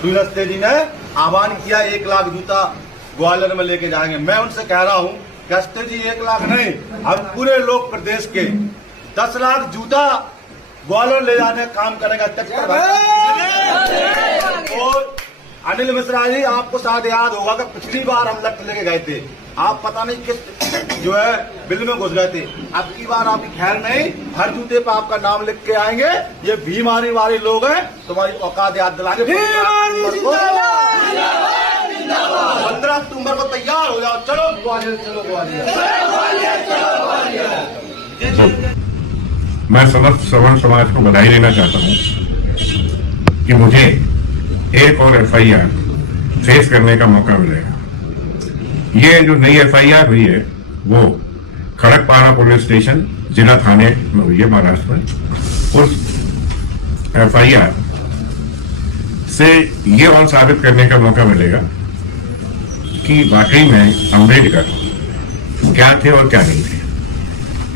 सुनस्ते जी ने आह्वान किया 1 लाख जूता ग्वालियर में लेके जाएंगे। मैं उनसे कह रहा हूँ कस्ते जी 1 लाख नहीं, हम पूरे लोग प्रदेश के 10 लाख जूता ग्वालियर ले जाने का काम करेगा। और अनिल मिश्रा जी, आपको शायद याद होगा कि पिछली बार हम लट लेके गए थे, आप पता नहीं किस जो है बिल में घुस गए थे। अब की बार आपकी खैर नहीं, हर जूते पे आपका नाम लिख के आएंगे। ये बीमारी वाले लोग हैं, तुम्हारी औकात याद दिलाएंगे। 15 अक्टूबर को तैयार हो जाओ, चलो ग्वालियर, चलो ग्वालियर। मैं समस्त सवर्ण समाज को बधाई देना चाहता हूं कि मुझे एक और FIR फेस करने का मौका मिलेगा। ये जो नई FIR हुई है वो खड़कपारा पुलिस स्टेशन जिला थाने में हुई है, महाराष्ट्र में। उस FIR से ये और साबित करने का मौका मिलेगा कि वाकई में अम्बेडकर क्या थे और क्या नहीं थे।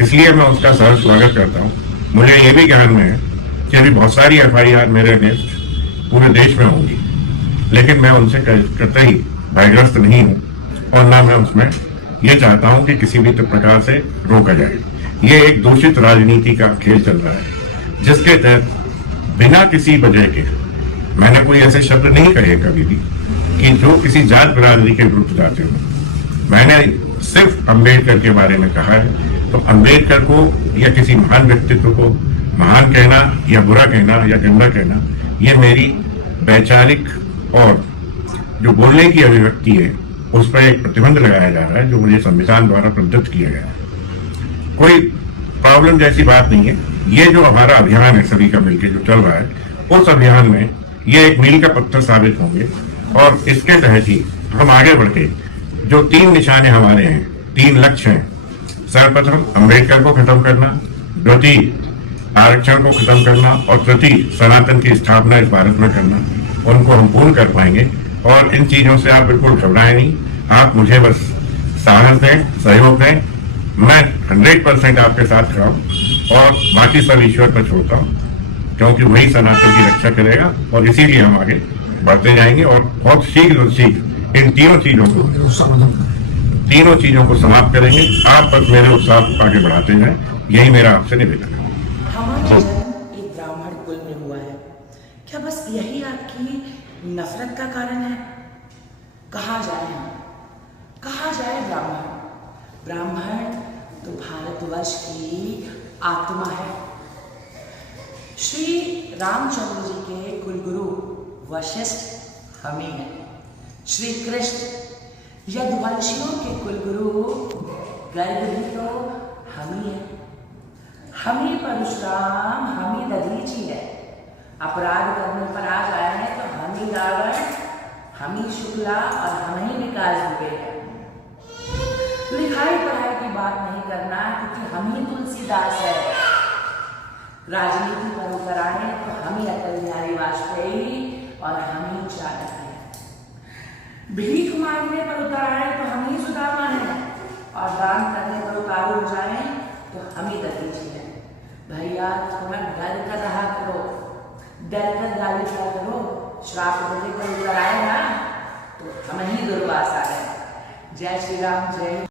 इसलिए मैं उसका सहर्ष स्वागत करता हूं। मुझे ये भी ज्ञान में है कि अभी बहुत सारी FIR मेरे अगेंस्ट पूरे देश में होंगी, लेकिन मैं उनसे कतई ही भयग्रस्त नहीं हूं और ना मैं उसमें यह चाहता हूं कि किसी भी प्रकार से रोका जाए। ये एक दूषित राजनीति का खेल चल रहा है जिसके तहत बिना किसी वजह के, मैंने कोई ऐसे शब्द नहीं कहे कभी भी कि जो किसी जात बिरादरी के विरुद्ध जाते हो। मैंने सिर्फ अम्बेडकर के बारे में कहा है। तो अम्बेडकर को या किसी महान व्यक्तित्व को महान कहना या बुरा कहना या गंदा कहना, ये मेरी वैचारिक और जो बोलने की अभिव्यक्ति है उस पर एक प्रतिबंध लगाया जा रहा है जो मुझे संविधान द्वारा प्रदत्त किया गया है। कोई प्रॉब्लम जैसी बात नहीं है। ये जो हमारा अभियान है सभी का मिलकर जो चल रहा है, उस अभियान में ये एक मील का पत्थर साबित होंगे और इसके तहत ही हम आगे बढ़ के जो 3 निशाने हमारे हैं, 3 लक्ष्य हैं। सर्वप्रथम अम्बेडकर को खत्म करना, द्वितीय आरक्षण को खत्म करना और तृतीय सनातन की स्थापना इस भारत में करना। उनको हम पूर्ण कर पाएंगे और इन चीजों से आप बिल्कुल घबराएं नहीं। आप मुझे बस साहस दें, सहयोग दें। मैं 100% आपके साथ खड़ा हूं और बाकी सब ईश्वर पर छोड़ता हूं, क्योंकि वही सनातन की रक्षा करेगा और इसीलिए हम आगे बढ़ते जाएंगे और बहुत शीघ्र इन तीनों चीजों को समाप्त करेंगे। आप बस मेरे उत्साह को आगे बढ़ाते जाएं, यही मेरा आपसे निवेदन है। हमारा जन्म एक ब्राह्मण कुल में हुआ है, क्या बस यही आपकी नफरत का कारण है? कहाँ जाए हम, कहाँ जाए ब्राह्मण? ब्राह्मण तो भारतवर्ष की आत्मा है। श्री रामचंद्र जी के कुलगुरु वशिष्ठ हम ही हैं। श्री कृष्ण यदुवंशियों के कुलगुरु गर्ग भी तो हम ही हैं। हम ही परशुराम, हम ही दधीची है। अपराध करने पर आ जाए हैं तो हम ही रावण, हम ही शुक्ला और हम ही विकास दुबे हैं। लिखाई पढ़ाई की बात नहीं करना क्योंकि हम ही तुलसीदास है। राजनीति पर उतर आए तो हम ही अटल बिहारी वाजपेयी और हम ही चाणक्य हैं। भीख मांगने पर उतर आए तो हम ही सुदामा है और दान करने पर उतारू हो जाए तो हम ही दधीची है। भैया थोड़ा डर कर रहा करो, डर कर गाली दिया करो। श्राप देने पर उतर आए ना तो हम ही दुर्वासा है। जय श्री राम, जय